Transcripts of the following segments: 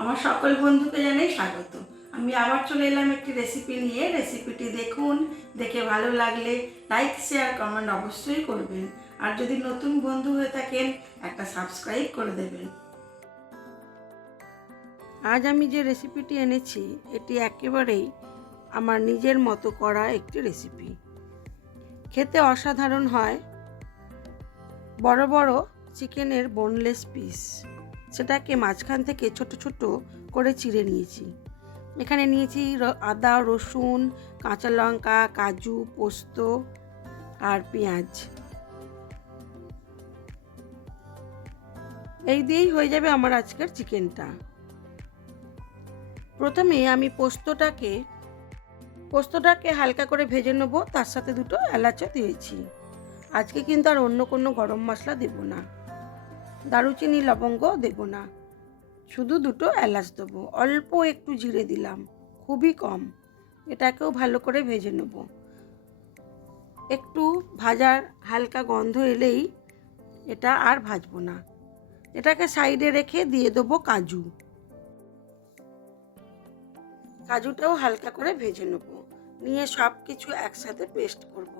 আমার সকল বন্ধুকে জানাই স্বাগত। আমি আবার চলে এলাম একটি রেসিপি নিয়ে। রেসিপিটি দেখুন, দেখে ভালো লাগলে লাইক শেয়ার কমেন্ট অবশ্যই করবেন। আর যদি নতুন বন্ধু হয়ে থাকেন একটা সাবস্ক্রাইব করে দেবেন। আজ আমি যে রেসিপিটি এনেছি এটি একেবারেই আমার নিজের মতো করা একটি রেসিপি। খেতে অসাধারণ হয়। বড় বড় চিকেনের বোনলেস পিস, সেটাকে মাঝখান থেকে ছোট ছোট করে চিড়ে নিয়েছি। এখানে নিয়েছি আদা, রসুন, কাঁচা লঙ্কা, কাজু, পোস্ত আর পেঁয়াজ। এই দিয়েই হয়ে যাবে আমার আজকের চিকেনটা। প্রথমে আমি পোস্তটাকে হালকা করে ভেজে নেব। তার সাথে দুটো এলাচও দিয়েছি। আজকে কিন্তু আর অন্য কোনো গরম মশলা দেব না, দারুচিনি লবঙ্গ দেব না, শুধু দুটো এলাচ দেবো। অল্প একটু জিরে দিলাম, খুবই কম। এটাকেও ভালো করে ভেজে নেব। একটু ভাজার হালকা গন্ধ এলেই এটা আর ভাজবো না। এটাকে সাইডে রেখে দিয়ে দেবো কাজু। কাজুটাও হালকা করে ভেজে নেব। নিয়ে সব কিছু একসাথে পেস্ট করব।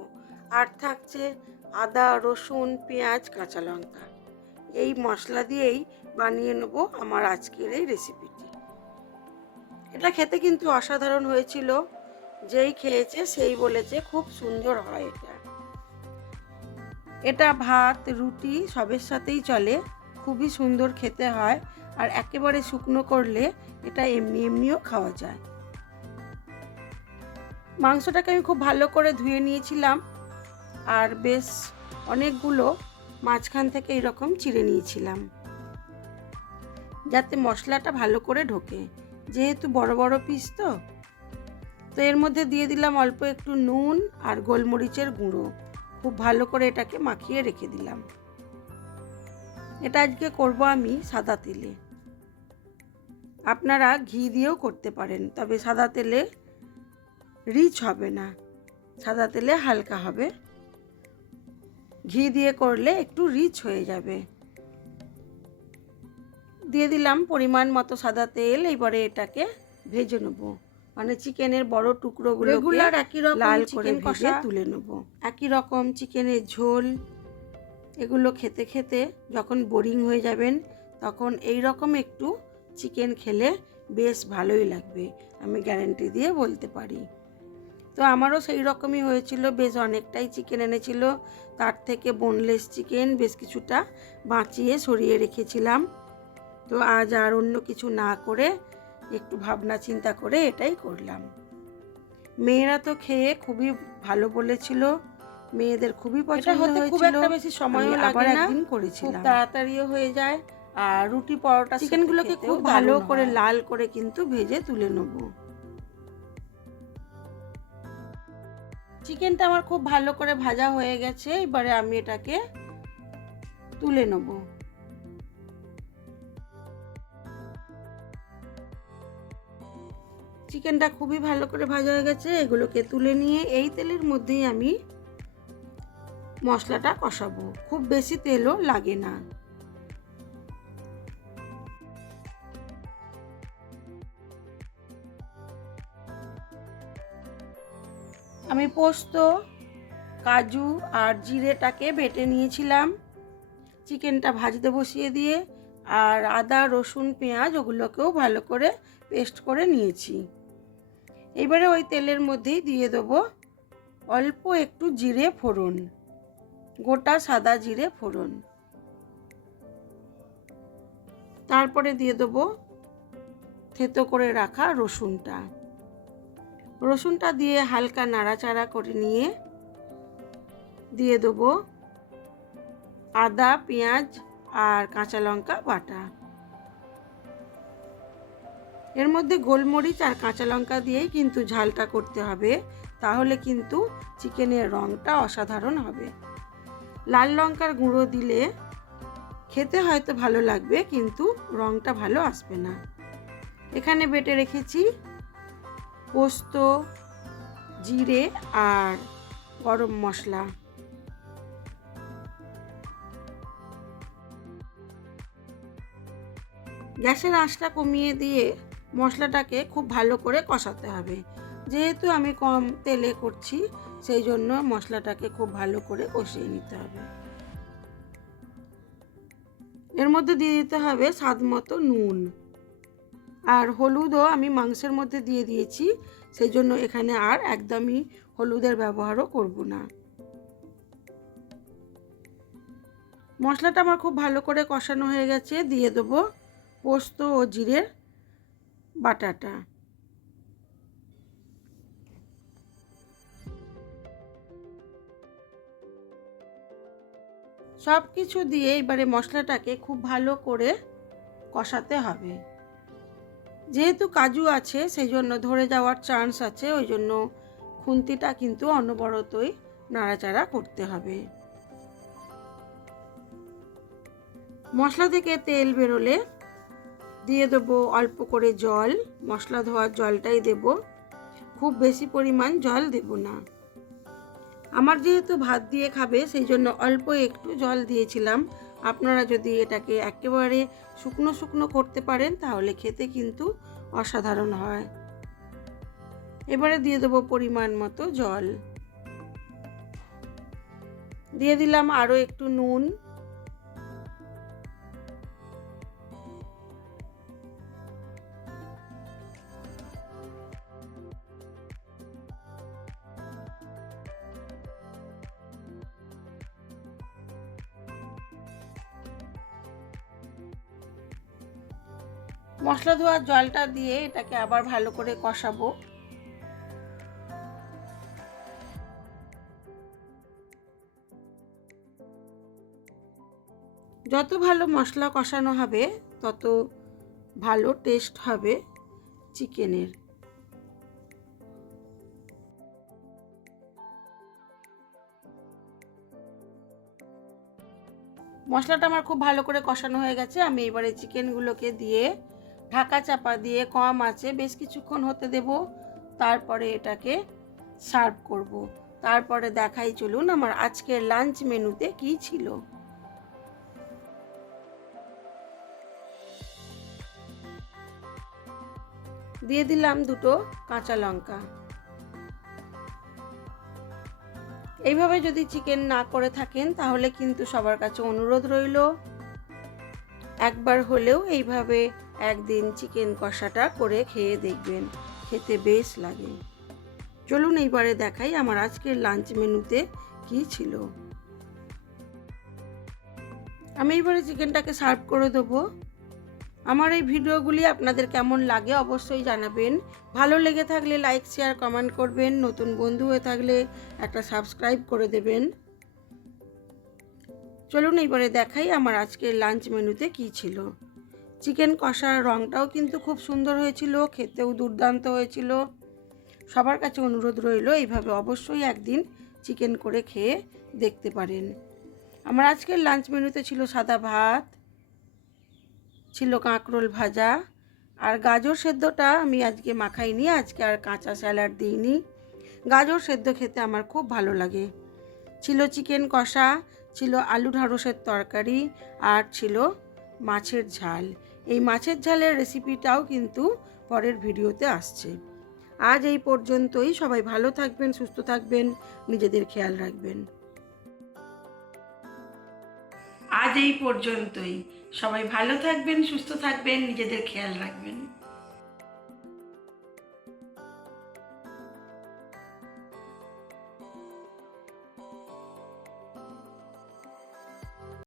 আর থাকছে আদা, রসুন, পেঁয়াজ, কাঁচা লঙ্কা। এই মশলা দিয়েই বানিয়ে নেব আমার আজকের এই রেসিপিটি। এটা খেতে কিন্তু অসাধারণ হয়েছিল। যেই খেয়েছে সেই বলেছে খুব সুন্দর হয় এটা। এটা ভাত, রুটি সবের সাথেই চলে। খুবই সুন্দর খেতে হয়। আর একেবারে শুকনো করলে এটা এমনিও খাওয়া যায়। মাংসটাকে আমি খুব ভালো করে ধুয়ে নিয়েছিলাম। আর বেশ অনেকগুলো মাঝখান থেকে এরকম চিড়ে নিয়েছিলাম, যাতে মশলাটা ভালো করে ঢোকে। যেহেতু বড় বড় পিস তো এর মধ্যে দিয়ে দিলাম অল্প একটু নুন আর গোলমরিচের গুঁড়ো। খুব ভালো করে এটাকে মাখিয়ে রেখে দিলাম। এটা আজকে করব আমি সাদা তেলে। আপনারা ঘি দিয়েও করতে পারেন, তবে সাদা তেলে রিচ হবে না, সাদা তেলে হালকা হবে। ঘি দিয়ে করলে একটু রিচ হয়ে যাবে। দিয়ে দিলাম পরিমাণ মতো সাদা তেল। এবারে এটাকে ভেজে নেব। মানে চিকেনের বড় টুকরোগুলো রেগুলার একই রকম লাল করে ভেজে তুলে নেব। একই রকম চিকেনের ঝোল, এগুলো খেতে খেতে যখন বোরিং হয়ে যাবেন তখন এই রকম একটু চিকেন খেলে বেশ ভালোই লাগবে, আমি গ্যারান্টি দিয়ে বলতে পারি। তো আমারও সেই রকমই হয়েছিল। বেশ অনেকটাই চিকেন এনেছিল, তার থেকে বোনলেস চিকেন বেশ কিছুটা বাঁচিয়ে সরিয়ে রেখেছিলাম। তো আজ আর অন্য কিছু না করে একটু ভাবনা চিন্তা করে এটাই করলাম। মেয়েরা তো খেয়ে খুবই ভালো বলেছিল, মেয়েদের খুবই পছন্দ হয়েছিল। খুব একটা বেশি সময়ও লাগে না, একদিন করেছিলাম, তাড়াতাড়িও হয়ে যায়। আর রুটি পরোটা চিকেনগুলোকে খুব ভালো করে লাল করে কিন্তু ভেজে তুলে নেব। চিকেনটা আমার খুব ভালো করে ভাজা হয়ে গেছে। এবারে আমি এটাকে তুলে নেব। চিকেনটা খুবই ভালো করে ভাজা হয়ে গেছে। এগুলোকে তুলে নিয়ে এই তেলের মধ্যেই আমি মশলাটা কষাবো। খুব বেশি তেলও লাগে না। আমি পোস্ত, কাজু আর জিরেটাকে বেটে নিয়েছিলাম চিকেনটা ভাজতে বসিয়ে দিয়ে। আর আদা, রসুন, পেঁয়াজ ওগুলোকেও ভালো করে পেস্ট করে নিয়েছি। এবারে ওই তেলের মধ্যেই দিয়ে দেবো অল্প একটু জিরে ফোড়ন, গোটা সাদা জিরে ফোড়ন। তারপরে দিয়ে দেবো থেতো করে রাখা রসুনটা দিয়ে হালকা নাড়াচাড়া করে নিয়ে দিয়ে দেবো আদা, পেঁয়াজ আর কাঁচা লঙ্কা বাটা। এর মধ্যে গোলমরিচ আর কাঁচা লঙ্কা দিয়েই কিন্তু ঝালটা করতে হবে, তাহলে কিন্তু চিকেনের রঙটা অসাধারণ হবে। লাল লঙ্কার গুঁড়ো দিলে খেতে হয়তো ভালো লাগবে, কিন্তু রঙটা ভালো আসবে না। এখানে বেটে রেখেছি পোস্ত, জিরে আর গরম মশলা। গ্যাসের আঁচটা কমিয়ে দিয়ে মশলাটাকে খুব ভালো করে কষাতে হবে। যেহেতু আমি কম তেলে করছি সেই জন্য মশলাটাকে খুব ভালো করে কষিয়ে নিতে হবে। এর মধ্যে দিয়ে দিতে হবে স্বাদ মতো নুন, আর হলুদও আমি মাংসের মধ্যে দিয়ে দিয়েছি, সেই জন্য এখানে আর একদমই হলুদের ব্যবহারও করব না। মশলাটা আমার খুব ভালো করে কষানো হয়ে গেছে, দিয়ে দেবো পোস্ত ও জিরের বাটাটা। সব কিছু দিয়ে এবারে মশলাটাকে খুব ভালো করে কষাতে হবে। যেহেতু কাজু আছে সেই জন্য ধরে যাওয়ার চান্স আছে, ওই জন্য খুন্তিটা কিন্তু অনবরতই নাড়াচাড়া করতে হবে। মশলা থেকে তেল বেরোলে দিয়ে দেবো অল্প করে জল, মশলা ধোয়ার জলটাই দেব, খুব বেশি পরিমাণ জল দেব না। আমার যেহেতু ভাত দিয়ে খাবে সেই জন্য অল্প একটু জল দিয়েছিলাম। আপনারা যদি এটাকে একেবারে শুকনো শুকনো করতে পারেন তাহলে খেতে কিন্তু অসাধারণ হয়। এবারে দিয়ে দেবো পরিমাণ মতো জল, দিয়ে দিলাম আরও একটু নুন, মশলা ধোয়ার জলটা দিয়ে এটাকে আবার ভালো করে কষাবো। যত ভালো মশলা কষানো হবে তত ভালো টেস্ট হবে চিকেনের। মশলাটা আমার খুব ভালো করে কষানো হয়ে গেছে। আমি এবারে চিকেনগুলোকে দিয়ে ঢাকা চাপা দিয়ে কম আঁচে বেশ কিছুক্ষণ হতে দেব, তারপরে এটাকে সার্ভ করব। তারপরে দেখাই চলুন আমার আজকের লাঞ্চ মেনুতে কি ছিল। দিয়ে দিলাম দুটো কাঁচা লঙ্কা। এইভাবে যদি চিকেন না করে থাকেন তাহলে কিন্তু সবার কাছে অনুরোধ রইল একবার হলেও এইভাবে একদিন চিকেন কষাটা করে খেয়ে দেখবেন, খেতে বেশ লাগে। চলুন এইবারে দেখাই আমার আজকের লাঞ্চ মেনুতে কি ছিল। আমি এইবারে চিকেনটাকে সার্ভ করে দেবো। আমার এই ভিডিওগুলি আপনাদের কেমন লাগে অবশ্যই জানাবেন। ভালো লেগে থাকলে লাইক শেয়ার কমেন্ট করবেন, নতুন বন্ধু হয়ে থাকলে একটা সাবস্ক্রাইব করে দেবেন। চলুন এইবারে দেখাই আমার আজকের লাঞ্চ মেনুতে কি ছিল। চিকেন কষার রঙটাও কিন্তু খুব সুন্দর হয়েছিল, খেতেও দুর্দান্ত হয়েছিল। সবার কাছে অনুরোধ রইল এইভাবে অবশ্যই একদিন চিকেন করে খেয়ে দেখতে পারেন। আমার আজকের লাঞ্চ মেনুতে ছিল সাদা ভাত, ছিল কাঁকরোল ভাজা, আর গাজর সেদ্ধটা আমি আজকে মাখাইনি, আজকে আর কাঁচা স্যালাড দিইনি। গাজর সেদ্ধ খেতে আমার খুব ভালো লাগে। ছিল চিকেন কষা, ছিল আলু ঢ্যাঁড়সের তরকারি, আর ছিল মাছের ঝাল। এই মাছের ঝালের রেসিপিটাও কিন্তু পরের ভিডিওতে আসছে। আজ এই পর্যন্তই। সবাই ভালো থাকবেন, সুস্থ থাকবেন, নিজেদের খেয়াল রাখবেন। আজ এই পর্যন্তই। সবাই ভালো থাকবেন, সুস্থ থাকবেন, নিজেদের খেয়াল রাখবেন।